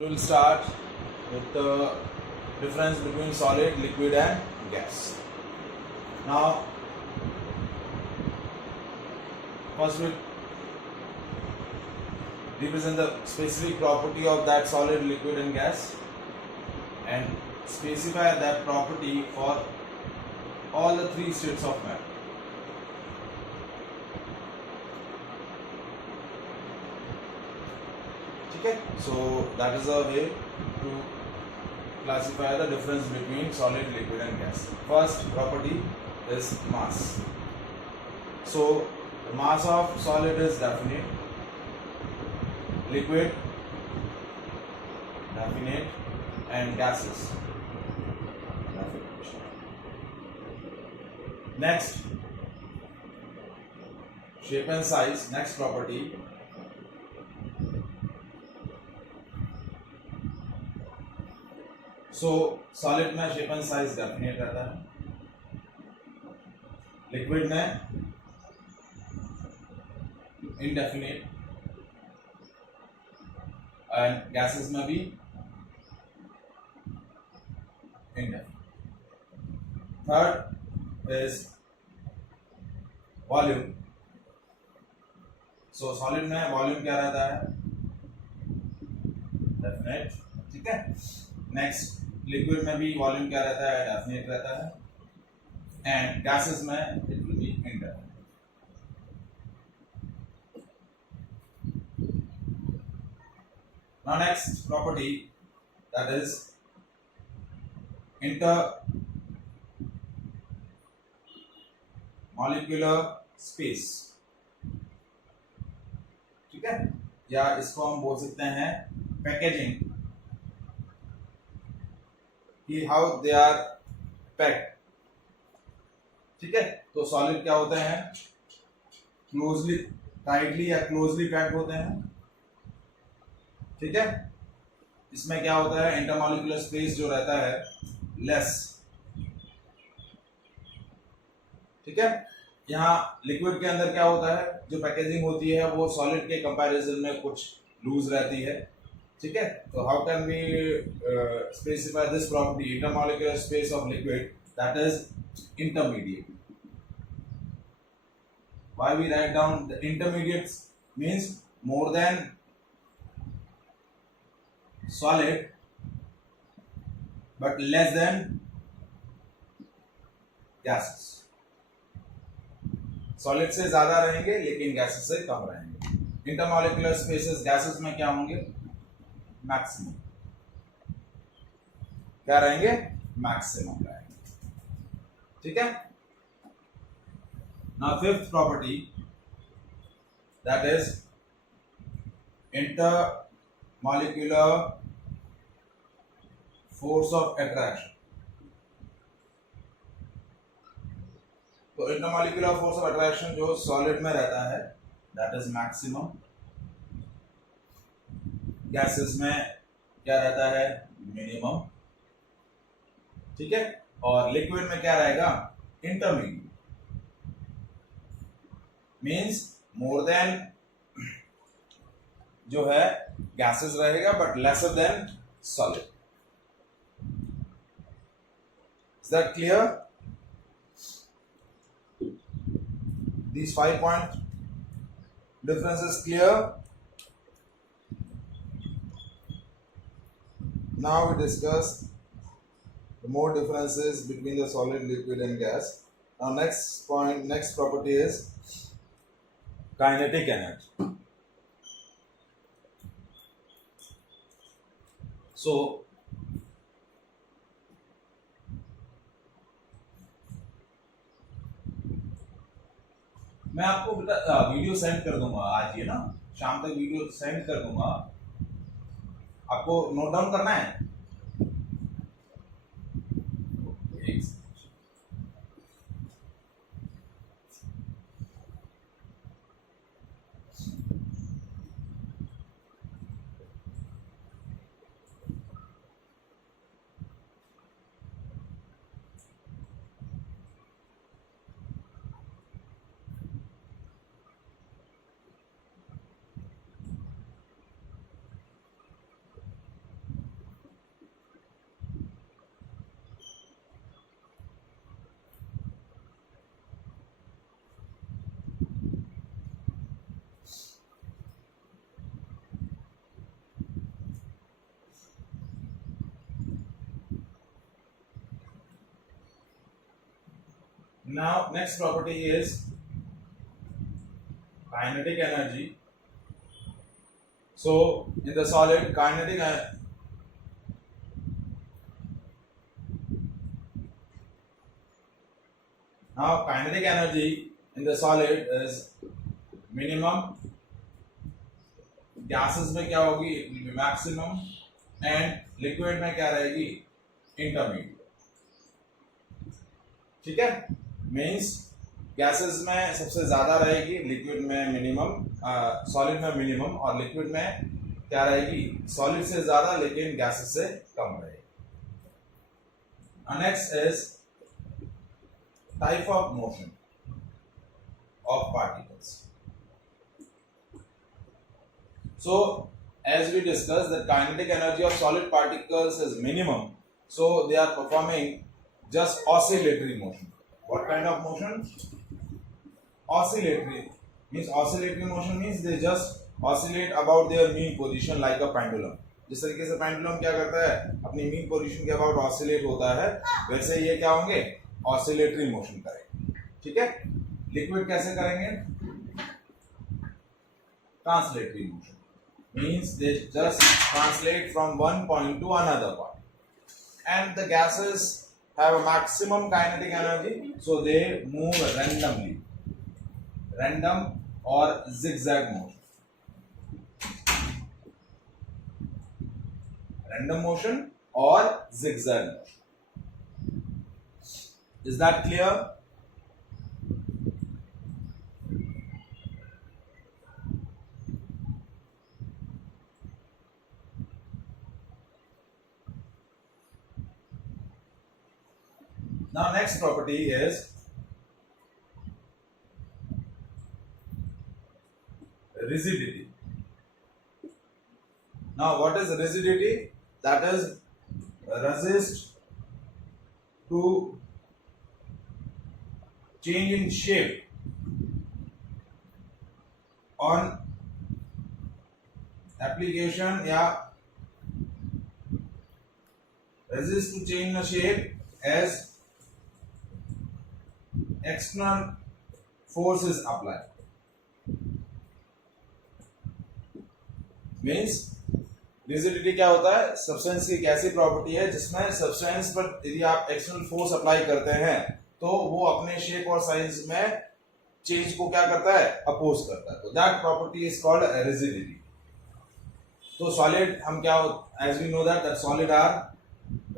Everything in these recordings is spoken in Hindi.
We will start with the difference between solid, liquid and gas. Now, first we represent the specific property of that solid, liquid and gas and specify that property for all the three states of matter. Okay, so that is a way to classify the difference between solid, liquid and gas. First property is mass. So the mass of solid is definite, liquid definite and gases definite. Next, shape and size. Next property, so solid में शेप एंड साइज डेफिनेट रहता है, लिक्विड में इनडेफिनेट एंड गैसेस में भी indefinite. Third is volume. So solid में वॉल्यूम क्या रहता है? डेफिनेट. ठीक है. नेक्स्ट, लिक्विड में भी वॉल्यूम क्या रहता है? डेफिनेट रहता है एंड गैसेस में it will be indefinite. Now next property, that is intermolecular space. ठीक है, या इसको हम बोल सकते हैं पैकेजिंग, कि हाउ दे आर पैक्ड. ठीक है, तो सॉलिड क्या होते हैं? क्लोजली, टाइटली या क्लोजली पैक्ड होते हैं. ठीक है, इसमें क्या होता है? इंटरमॉलिक्यूलर स्पेस जो रहता है लेस. ठीक है, यहाँ लिक्विड के अंदर क्या होता है? जो पैकेजिंग होती है वो सॉलिड के कंपैरिजन में कुछ लूज रहती है. ठीक है, तो how can we specify this property, intermolecular space of liquid, that is intermediate. Why we write down the intermediate? Means more than solid but less than gases. Solid से ज्यादा रहेंगे लेकिन गैसेस से कम रहेंगे. इंटरमॉलिक्यूलर स्पेसेस गैसेस में क्या होंगे? मैक्सिमम. क्या रहेंगे? मैक्सिमम रहेंगे. ठीक है. Now fifth property, that is intermolecular force of attraction. तो इंटरमॉलिक्यूलर फोर्स ऑफ अट्रैक्शन जो सॉलिड में रहता है दैट इज मैक्सिमम. गैसेस में क्या रहता है? मिनिमम. ठीक है, और लिक्विड में क्या रहेगा? इंटरमीडिएट. मींस मोर देन जो है गैसेस रहेगा but lesser than solid. Is that clear? These 5-point differences clear? Now we discuss the more differences between the solid, liquid and gas. Now next point, next property is kinetic energy. So मैं आपको वीडियो सेंड कर दूंगा आज, ये ना शाम तक वीडियो सेंड कर दूंगा. आपको नोट डाउन करना है. Now next property is kinetic energy. So in the solid, kinetic energy in the solid is minimum. Gases में क्या होगी, it will be maximum, and liquid में क्या रहेगी, इंटरमीडिएट. ठीक है, मींस गैसेस में सबसे ज्यादा रहेगी, लिक्विड में मिनिमम, सॉलिड में मिनिमम, और लिक्विड में क्या रहेगी, सॉलिड से ज्यादा लेकिन गैसेस से कम रहेगी. Next is type of motion of particles. So, as we discussed, the kinetic energy of solid particles is minimum, so they are performing just oscillatory motion. What kind of motion? Oscillatory motion means they just oscillate about their mean position like a pendulum. जिस तरीके से पेंडुलम क्या करता है, अपनी मीन पोजीशन के अबाउट ऑसिलेट होता है, वैसे ये क्या होंगे, ऑसिलेटरी मोशन करेंगे. ठीक है. लिक्विड कैसे करेंगे, translatory motion. Means they just translate from one point to another point, and the gases have a maximum kinetic energy, so they move randomly, random or zigzag motion, random motion or zigzag motion. Is that clear? Now next property is rigidity. Now what is rigidity? That is resist to change in shape on application, या resist to change the shape as external forces applied. Means rigidity क्या होता है, सब्सटेंस की एक ऐसी प्रॉपर्टी है जिसमें सब्सटेंस पर यदि आप एक्सटर्नल फोर्स अप्लाई करते हैं तो वो अपने शेप और साइज में चेंज को क्या करता है, अपोज करता है. तो that property is called rigidity. तो सॉलिड हम क्या, as we know that solid are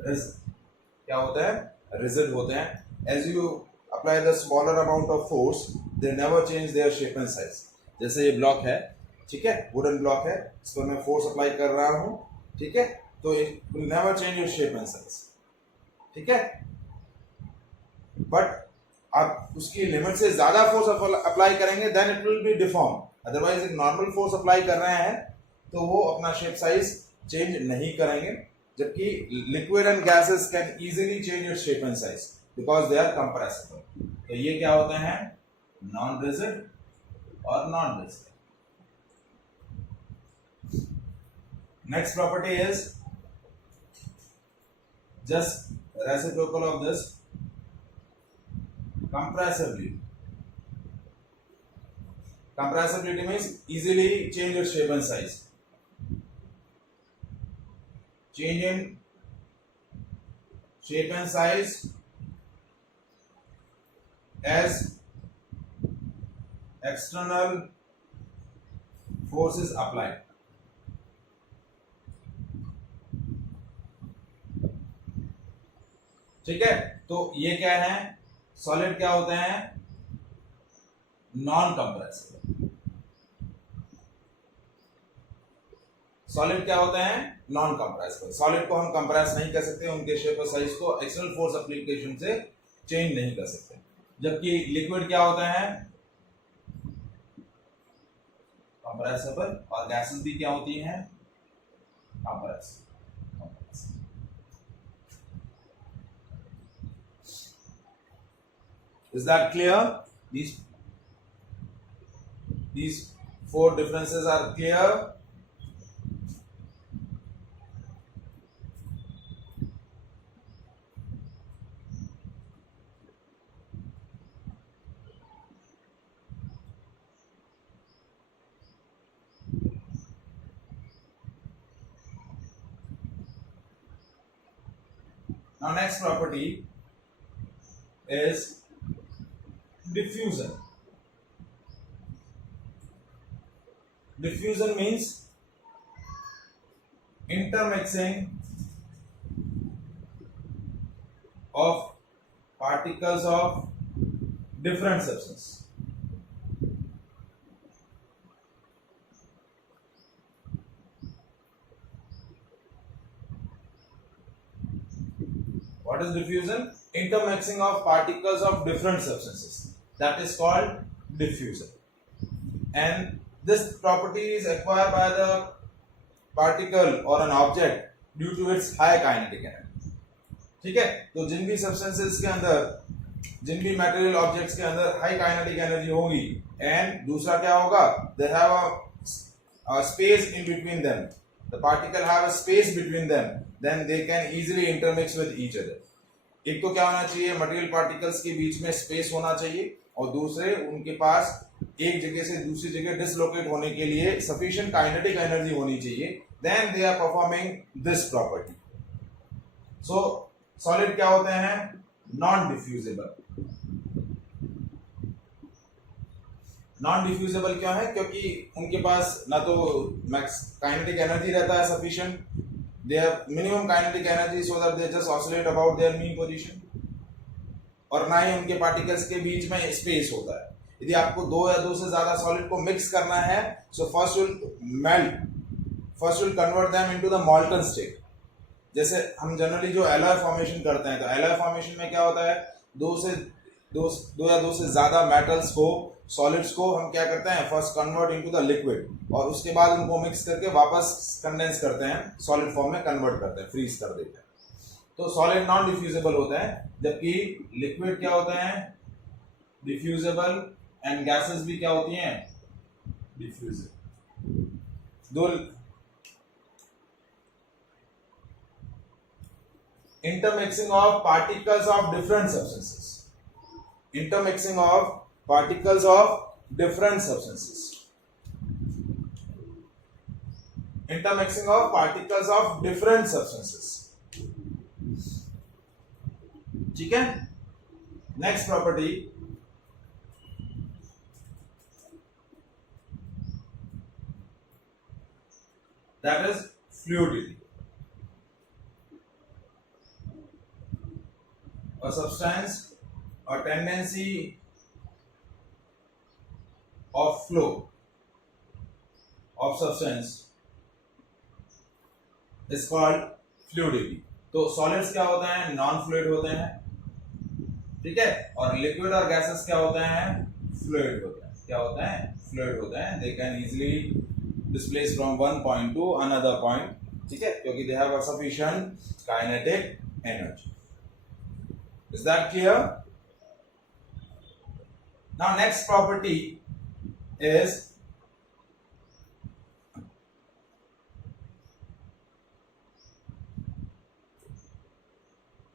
क्या होते हैं, रिजिड होते हैं. As you apply the smaller amount of force, they never change their shape and size. जैसे ये ब्लॉक है, ठीक है, वुडन ब्लॉक है, इस पर मैं फोर्स अप्लाई कर रहा हूँ, ठीक है, तो it will never change your shape and size. ठीक है, बट आप उसकी लिमिट से ज्यादा फोर्स अप्लाई करेंगे then it will be deformed. Otherwise एक नॉर्मल फोर्स अप्लाई कर रहे हैं तो वो अपना शेप साइज चेंज नहीं करेंगे, जबकि liquid and gases can easily change your shape and size because they are compressible. तो ये क्या होते हैं, नॉन रिजिड और non rigid. Next property is just reciprocal of this, compressibility. Compressibility means easily change your shape and size. Change in shape and size as external forces applied. ठीक है, तो ये क्या है, सॉलिड क्या होते हैं, नॉन कंप्रेसिबल. सॉलिड क्या होते हैं, नॉन कंप्रेसिबल. सॉलिड को हम कंप्रेस नहीं कर सकते, उनके शेप और साइज को एक्सटर्नल फोर्स एप्लीकेशन से चेंज नहीं कर सकते. जबकि लिक्विड क्या होता है, कंप्रेसिबल, और गैसेस भी क्या होती हैं, compressible. Is that clear? These four differences are clear. Now next property is diffusion. Diffusion means intermixing of particles of different substance. What is diffusion? Intermixing of particles of different substances. That is called diffusion. And this property is acquired by the particle or an object due to its high kinetic energy. ठीक है, तो जिन भी substances के अंदर, जिन भी material objects के अंदर high kinetic energy होगी, and दूसरा क्या होगा, they have a space in between them. The particle have a space between them, then they can easily intermix with each other. एक तो क्या होना चाहिए, मटेरियल पार्टिकल्स के बीच में स्पेस होना चाहिए, और दूसरे उनके पास एक जगह से दूसरी जगह डिसलोकेट होने के लिए सफिशिएंट काइनेटिक एनर्जी होनी चाहिए, then they are performing this property. So solid क्या होते हैं? Non diffusible. नॉन डिफ्यूजिबल क्यों है? क्योंकि उनके पास ना तो मैक्स काइनेटिक एनर्जी रहता है sufficient, they have minimum kinetic energy so that they just oscillate about their mean position, और ना ही उनके पार्टिकल्स के बीच में स्पेस होता है. यदि आपको दो या दो से ज्यादा सॉलिड को मिक्स करना है, so first will convert them into the मॉल्टन state. जैसे हम जनरली जो एलॉय फॉर्मेशन करते हैं, तो एलॉय फॉर्मेशन में क्या होता है, दो या दो से ज्यादा मेटल्स को, सॉलिड्स को हम क्या करते हैं, first convert into the liquid, और उसके बाद उनको मिक्स करके वापस कंडेंस करते हैं, सॉलिड फॉर्म में कन्वर्ट करते हैं, फ्रीज कर देते हैं. तो सॉलिड नॉन डिफ्यूजिबल होता है, जबकि लिक्विड क्या होता है, डिफ्यूजिबल, एंड गैसेस भी क्या होती हैं, डिफ्यूजिबल. दो intermixing of particles of different substances. Intermixing of particles of different substances. Intermixing of particles of different substances. ठीक है. Next property that is fluidity. A substance, a tendency of flow of substance is called fluidity. तो सॉलिड्स क्या होते हैं, नॉन फ्लूइड होते हैं, ठीक है, और लिक्विड और गैसेस क्या होते हैं, फ्लूइड होते हैं. क्या होते हैं, फ्लूइड होते हैं. They can easily displace from one point two another point, ठीक है, क्योंकि they have a sufficient kinetic energy. Is that clear? Now next property is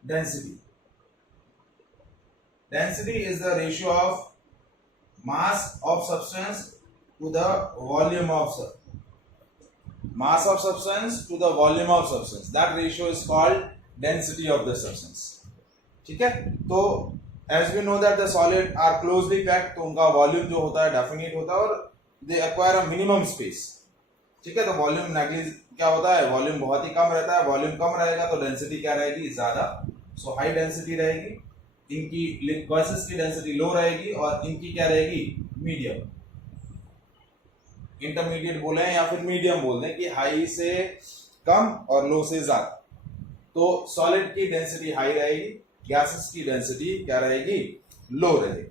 density. Density is the ratio of mass of substance to the volume of mass of substance to the volume of substance. That ratio is called density of the substance. ठीक है. तो as we know that the solid are closely packed, तो उनका वॉल्यूम जो होता है डेफिनेट होता है, और दे एक्वायर अ मिनिमम स्पेस. ठीक है. तो वॉल्यूम नेग्लिज क्या होता है, वॉल्यूम बहुत ही कम रहता है. वॉल्यूम कम रहेगा तो डेंसिटी क्या रहेगी, ज्यादा. सो हाई डेंसिटी रहेगी. इनकी गैसेस की डेंसिटी लो रहेगी, और इनकी क्या रहेगी, मीडियम. इंटरमीडिएट बोले या फिर मीडियम बोल दें, कि हाई से कम और लो से ज्यादा. तो सॉलिड की डेंसिटी हाई रहेगी, गैसेस की डेंसिटी क्या रहेगी, लो रहेगी.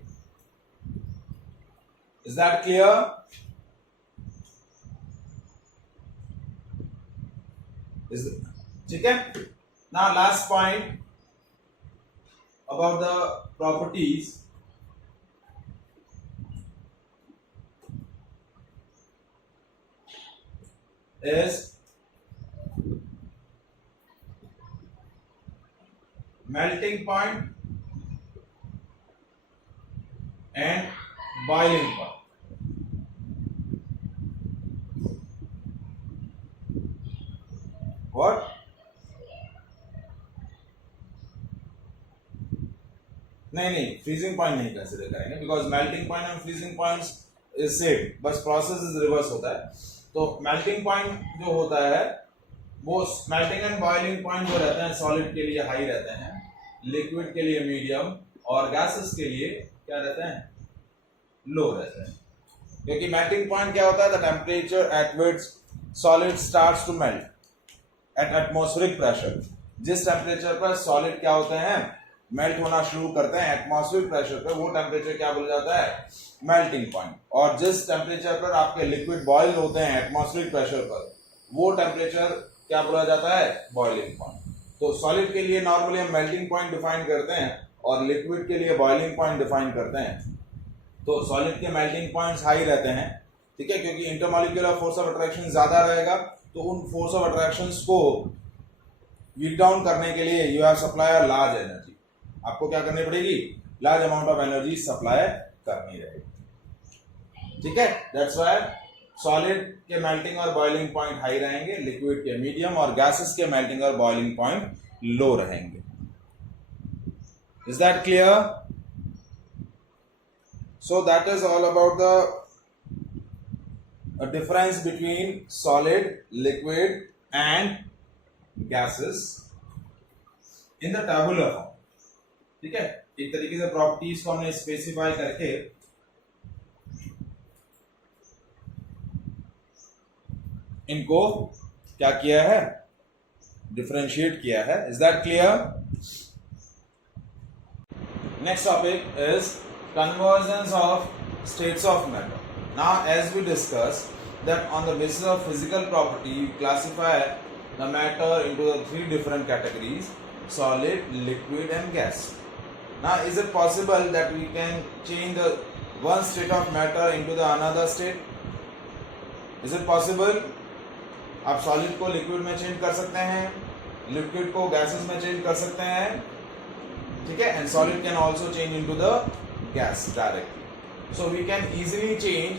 Is that clear? ठीक है. Now last point about the properties is melting point and boiling point. What? Freezing point नहीं कंसिडर करेंगे, because melting point and freezing points is same, बस प्रोसेस इज रिवर्स होता है। तो मेल्टिंग पॉइंट जो होता है वो मेल्टिंग एंड बॉइलिंग पॉइंट जो रहते हैं सॉलिड के लिए हाई रहते हैं, लिक्विड के लिए मीडियम और गैसेस के लिए क्या रहते हैं, लो रहते हैं। क्योंकि मेल्टिंग पॉइंट क्या होता है, the temperature at which solid starts to melt at atmospheric pressure. जिस टेम्परेचर पर सॉलिड क्या होते हैं, मेल्ट होना शुरू करते हैं एटमॉस्फेरिक प्रेशर पे, वो टेम्परेचर क्या बोला जाता है, मेल्टिंग पॉइंट। और जिस टेम्परेचर पर आपके लिक्विड बॉयल होते हैं एटमॉस्फेरिक प्रेशर पर, वो टेम्परेचर क्या बोला जाता है, बॉइलिंग पॉइंट। तो सॉलिड के लिए नॉर्मली हम मेल्टिंग पॉइंट डिफाइन करते हैं और लिक्विड के लिए बॉइलिंग पॉइंट डिफाइन करते हैं। तो सॉलिड के मेल्टिंग पॉइंट्स हाई रहते हैं, ठीक है, क्योंकि इंटरमॉलिक्यूलर फोर्स ऑफ अट्रैक्शन ज्यादा रहेगा। तो उन फोर्स ऑफ अट्रैक्शंस को हीट डाउन करने के लिए you have supply a large energy, आपको क्या करनी पड़ेगी, large amount of energy supply करनी रहेगी, ठीक है। दैट्स व्हाई सॉलिड के मेल्टिंग और बॉइलिंग पॉइंट हाई रहेंगे, लिक्विड के मीडियम और गैसेस के मेल्टिंग और बॉइलिंग पॉइंट लो रहेंगे। Is that clear? So that is all about the difference between solid, liquid and gases in the tabular form, ठीक है। एक तरीके से प्रॉपर्टीज को हमने स्पेसिफाई करके इनको क्या किया है, डिफरेंशिएट किया है। Is that clear? Next topic is conversions of states of matter. Now, as we discussed that on the basis of physical property, you classify the matter into the three different categories: solid, liquid, and gas. Now, is it possible that we can change the one state of matter into the another state? Is it possible? आप solid को liquid में change कर सकते हैं, liquid को gases में change कर सकते हैं, ठीक है, and solid can also change into the gas directly. So we can easily change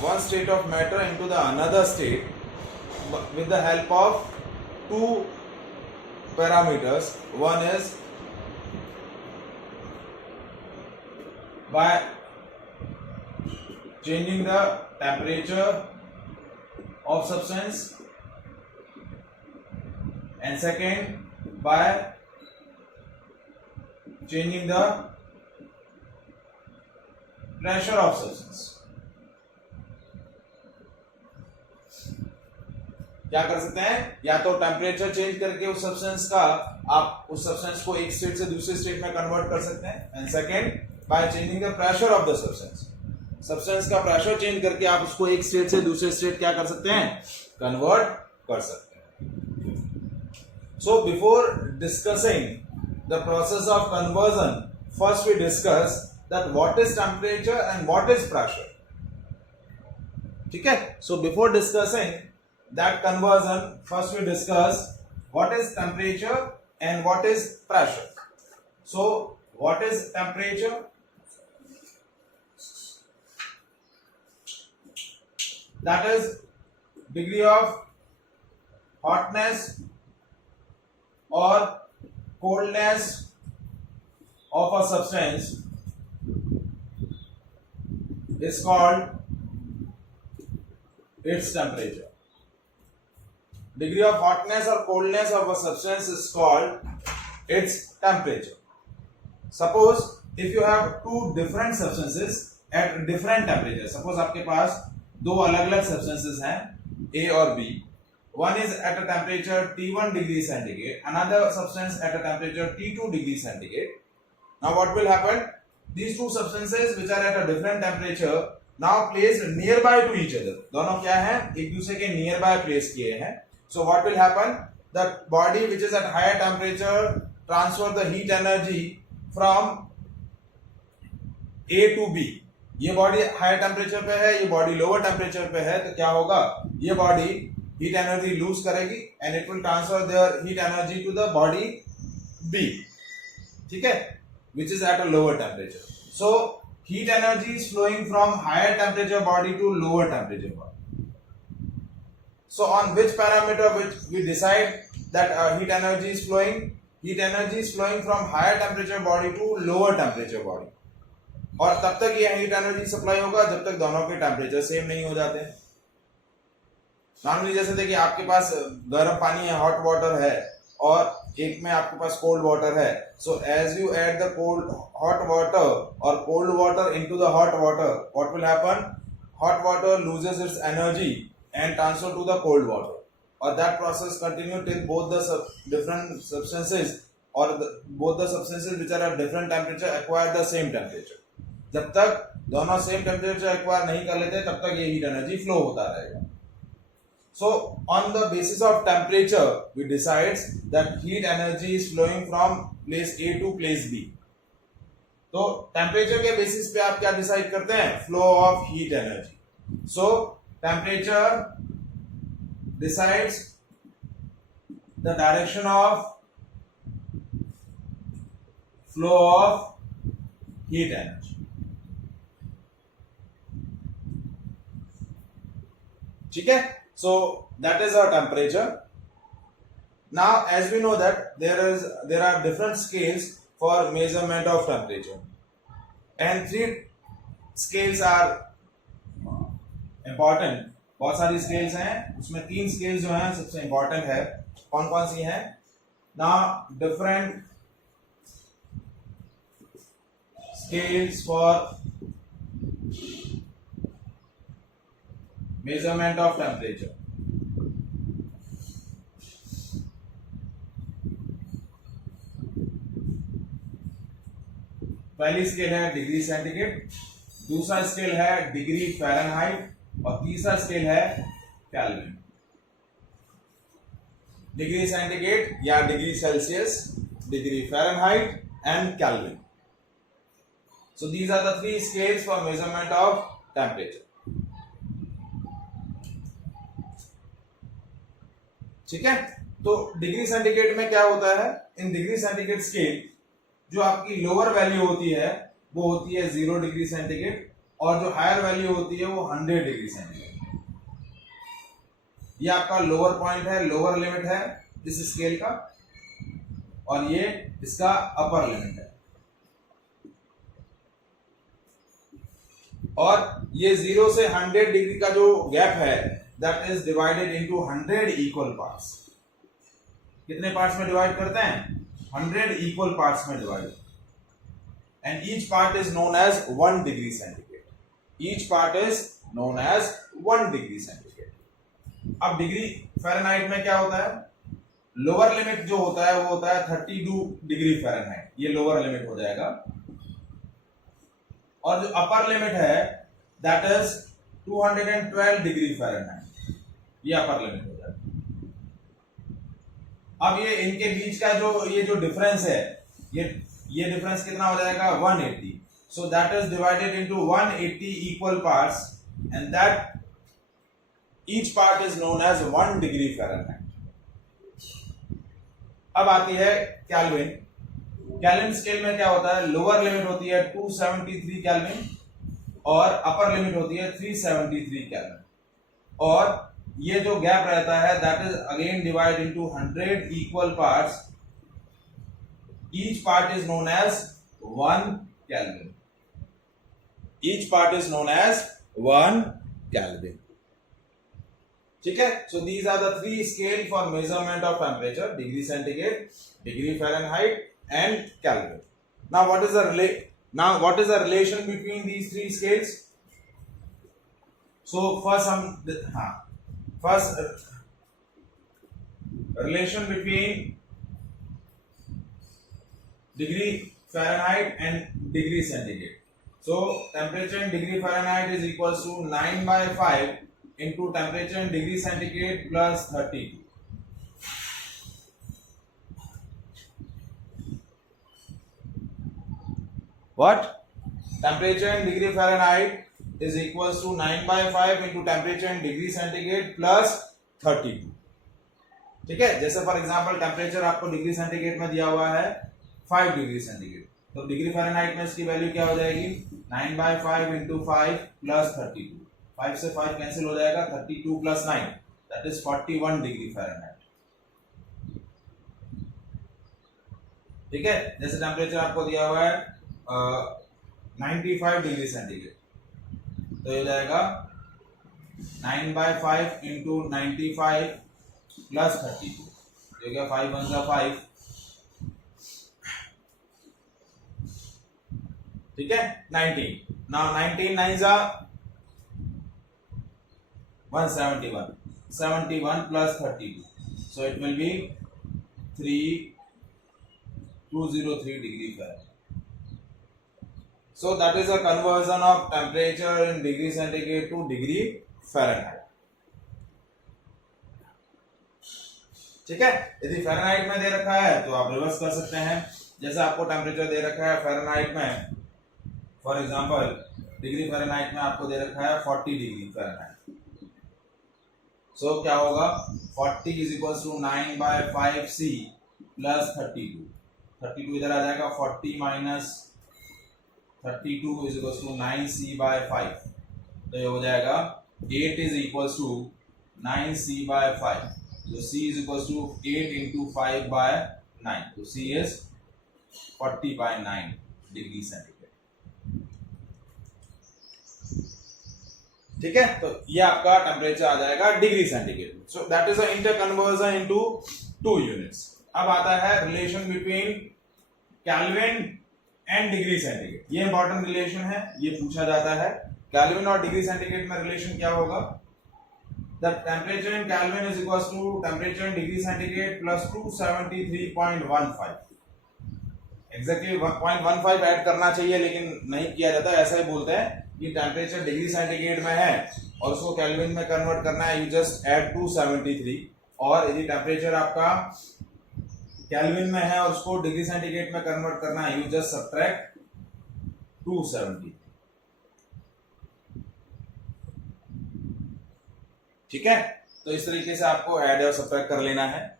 one state of matter into the another state with the help of two parameters. One is by changing the temperature of substance, and second by changing the pressure of substance. क्या कर सकते हैं, या तो टेम्परेचर चेंज करके उस सब्सटेंस का आप उस सब्सटेंस को एक स्टेट से दूसरे स्टेट में कन्वर्ट कर सकते हैं, and second by changing the pressure of the substance. Substance का प्रेशर चेंज करके आप उसको एक स्टेट से दूसरे स्टेट क्या कर सकते हैं, कन्वर्ट कर सकते हैं। So before discussing the process of conversion, first we discuss that what is temperature and what is pressure, ठीक है। So before discussing that conversion, first we discuss what is temperature and what is pressure. So what is temperature? That is degree of hotness or coldness of a substance is called its temperature. Degree of hotness or coldness of a substance is called its temperature. Suppose if you have two different substances at different temperatures, suppose आपके पास दो अलग-अलग substances हैं A और B. One is at a temperature T1 degree centigrade, another substance at a temperature T2 degree centigrade. Now what will happen? These two substances which are at a different temperature now placed nearby to each other. दोनों क्या हैं, एक दूसरे के nearby place किए हैं. So what will happen? The body which is at higher temperature transfer the heat energy from A to B. ये बॉडी हायर टेम्परेचर पे है, ये बॉडी लोअर टेम्परेचर पे है, तो क्या होगा, ये बॉडी हीट एनर्जी लूज करेगी and it will transfer their heat energy to the body B, ठीक है, which is at a lower temperature. So heat energy is flowing from higher temperature body to lower temperature body. So on which parameter which we decide that heat energy is flowing? Heat energy is flowing from higher temperature body to lower temperature body, और तब तक ये हीट एनर्जी सप्लाई होगा जब तक दोनों के टेम्परेचर सेम नहीं हो जाते। नॉर्मली जैसे देखिए आपके पास गर्म पानी है, हॉट वाटर है, और एक में आपके पास कोल्ड वाटर है, so as you add the cold hot water और cold water into the hot water, what will happen, hot water loses its energy and transfer to the cold water, or that process continue till both the different substances or both the substances which are at different temperature acquire the same temperature। जब तक दोनों सेम टेम्परेचर एक्वायर नहीं कर लेते तब तक ये हीट एनर्जी फ्लो होता रहेगा। So on the basis of temperature we decides that heat energy is flowing from place A to place B। तो टेम्परेचर के बेसिस पे आप क्या डिसाइड करते हैं, flow of heat energy. So temperature decides the direction of flow of heat energy. ठीक है, so that is our temperature. Now as we know that there are different scales for measurement of temperature, and 3 scales are important। बहुत सारी स्केल्स हैं, उसमें 3 स्केल्स जो हैं सबसे इंपॉर्टेंट है। कौन कौन सी हैं? Now different scales for measurement of temperature। पहली स्केल है डिग्री सेंटीग्रेड, दूसरा स्केल है डिग्री फ़ारेनहाइट, और तीसरा स्केल है केल्विन। डिग्री सेंटीग्रेड या degree Celsius, degree Fahrenheit and Kelvin. So these are the 3 scales for measurement of temperature. ठीक है, तो डिग्री सेंटीग्रेड में क्या होता है, इन डिग्री सेंटीग्रेड स्केल जो आपकी लोअर वैल्यू होती है वो होती है 0 डिग्री सेंटीग्रेड, और जो हायर वैल्यू होती है वो 100 डिग्री सेंटीग्रेड। ये आपका लोअर पॉइंट है, लोअर लिमिट है इस स्केल का, और ये इसका अपर लिमिट है। और ये 0 से 100 डिग्री का जो गैप है that is divided into 100 equal parts. कितने पार्ट्स में डिवाइड करते हैं? 100 equal parts में divided, and each part is known as 1 degree centigrade। Each part is known as 1 degree centigrade। अब डिग्री फ़ारेनहाइट में क्या होता है, लोअर लिमिट जो होता है वो होता है 32 डिग्री फ़ारेनहाइट, ये लोअर लिमिट हो जाएगा, और जो अपर लिमिट है दैट इज 212 डिग्री फ़ारेनहाइट, ये अपर लिमिट हो जाएगा। अब ये इनके बीच का जो डिफरेंस है, ये डिफरेंस कितना हो जाएगा? 180। So that is divided into 180 equal parts, and that each part is known as 1 degree Fahrenheit. अब आती है केल्विन। केल्विन स्केल में क्या होता है, लोअर लिमिट होती है 273 केल्विन और अपर लिमिट होती है 373 केल्विन, और ये जो गैप रहता है that is again divide into 100 equal parts. Each part is known as 1 Kelvin. Each part is known as 1 Kelvin. ठीक है, so these are the 3 scale for measurement of temperature, degree centigrade, degree Fahrenheit and Kelvin. Now what is the relation between these 3 scales? So first relation between degree Fahrenheit and degree centigrade। So temperature in degree Fahrenheit is equals to 9/5 into temperature in degree centigrade plus 32। What? Temperature in degree Fahrenheit is equals to 9/5 into temperature in degree centigrade plus 32। ठीक है, जैसे फॉर एग्जांपल टेम्परेचर आपको डिग्री सेंटीग्रेड में दिया हुआ है 5 डिग्री सेंटीग्रेड, तो डिग्री फ़ारेनहाइट में इसकी वैल्यू क्या हो जाएगी? 9/5 into 5 plus 32। 5 से 5 कैंसिल हो जाएगा, 32 plus 9 that is 41 degree Fahrenheit. ठीक है, जैसे टेम्परेचर आपको दिया हुआ है 95 डिग्री सेंटीग्रेड, तो ये हो जाएगा 9/5 इंटू 95 प्लस 32, जो क्या 5 1 का 5, ठीक है 19। नाउ 19 9 जा 171, 71 plus 32, so it will be 3203 degree Fahrenheit. So that is a conversion of temperature in degree centigrade to degree Fahrenheit. ठीक है, यदि फ़ारेनहाइट में दे रखा है तो आप रिवर्स कर सकते हैं। जैसे आपको टेम्परेचर दे रखा है फ़ारेनहाइट में, फॉर एग्जांपल डिग्री फ़ारेनहाइट में आपको दे रखा है 40 डिग्री फ़ारेनहाइट, सो क्या होगा 40 is equal to 9/5c plus 32, 32 इधर आ जाएगा, 40 minus 32 is equal to 9c/5, तो ये हो जाएगा 8 is equal to 9c/5, so c is equals to 8 into 5/9, so c is 40/9 degree centigrade. ठीक है, तो ये आपका टेम्परेचर आ जाएगा degree centigrade. So that is a inter conversion into 2 units. अब आता है relation between kelvin and degree centigrade. ये इंपॉर्टेंट रिलेशन है, ये पूछा जाता है। केल्विन और डिग्री सेंटीग्रेड में रिलेशन क्या होगा? The temperature in Kelvin is equals to temperature in degree centigrade plus 273.15। Exactly 0.15 add करना चाहिए, लेकिन नहीं किया जाता, ऐसा ही बोलते हैं कि टेम्परेचर डिग्री सेंटीग्रेड में है और उसको केल्विन में कन्वर्ट करना है, यू जस्ट ऐड 273। और यदि टेम्परेचर आपका केल्विन में है और उसको डिग्री सेंटीग्रेड में कन्वर्ट करना है, यू जस्ट सब्ट्रैक्ट 270। ठीक है, तो इस तरीके से आपको ऐड और सब्ट्रैक्ट कर लेना है।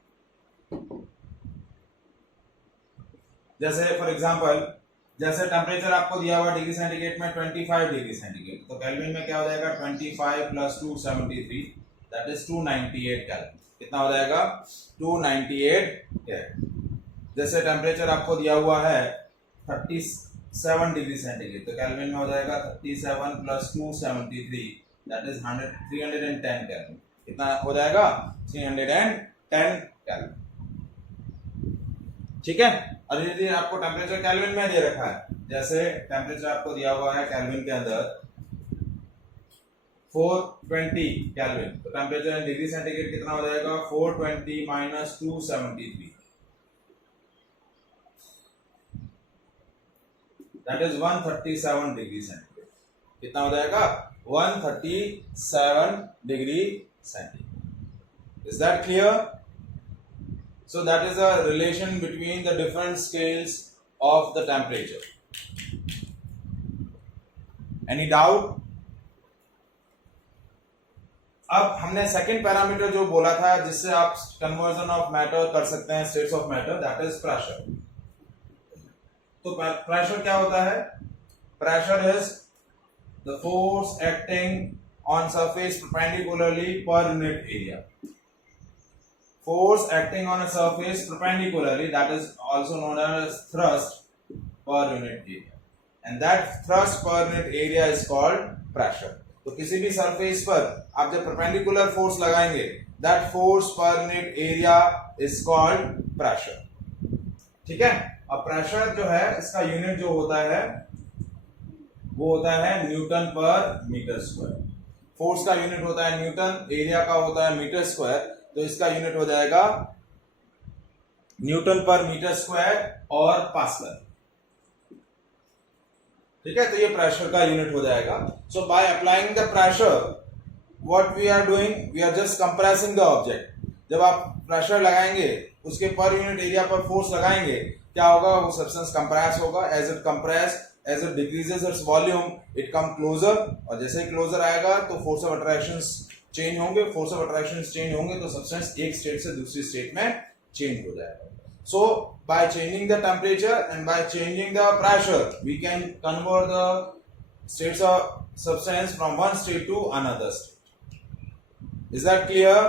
जैसे फॉर एग्जांपल, जैसे टेम्परेचर आपको दिया हुआ डिग्री सेंटीग्रेड में 25 डिग्री सेंटीग्रेड, तो केल्विन में क्या हो जाएगा 25 प्लस 273, दैट इज 298 केल्विन। कितना हो जाएगा 298 केल्विन। जैसे टेम्परेचर आपको दिया हुआ है 37 डिग्री सेंटीग्रेड, तो केल्विन में हो जाएगा 37 प्लस 273, दैट इज 310 केल्विन। कितना हो जाएगा 310 केल्विन। ठीक है, और यदि आपको टेम्परेचर केल्विन में दे रखा है, जैसे टेम्परेचर आपको दिया हुआ है केल्विन के अंदर 420 केल्विन, तो टेम्परेचर इन डिग्री सेंटीग्रेड कितना हो जाएगा 420 minus 273, that is 137 degree centigrade. कितना हो जाएगा 137 degree centigrade. Is that clear? So that is a relation between the different scales of the temperature. Any doubt? अब हमने सेकंड पैरामीटर जो बोला था जिससे आप कन्वर्जन ऑफ मैटर कर सकते हैं states of matter, that is pressure. तो प्रेशर क्या होता है? Pressure is the force acting on surface perpendicularly per unit area. Force acting on a surface perpendicularly, that is also known as thrust per unit area, and that thrust per unit area is called pressure. तो किसी भी सरफेस पर आप जब perpendicular force लगाएंगे, that force per unit area is called pressure. ठीक है, अब प्रेशर जो है इसका यूनिट जो होता है वो होता है न्यूटन पर मीटर स्क्वायर। फोर्स का यूनिट होता है न्यूटन, एरिया का होता है मीटर स्क्वायर, तो इसका यूनिट हो जाएगा न्यूटन पर मीटर स्क्वायर और पास्कल। ठीक है, तो ये प्रेशर का यूनिट हो जाएगा। So by applying the pressure what we are doing, we are just compressing the object. जब आप प्रेशर लगाएंगे उसके पर यूनिट एरिया पर फोर्स लगाएंगे, क्या होगा, वो सब्सटेंस कंप्रेस होगा। As it compress, as it decreases its volume, it come closer, और जैसे ही क्लोजर आएगा तो फोर्स ऑफ अट्रैक्शंस चेंज होंगे। फोर्स ऑफ अट्रैक्शंस चेंज होंगे तो सब्सटेंस एक स्टेट से दूसरी स्टेट में चेंज हो जाएगा। So by changing the temperature and by changing the pressure we can convert the states of substance from one state to another state. Is that clear?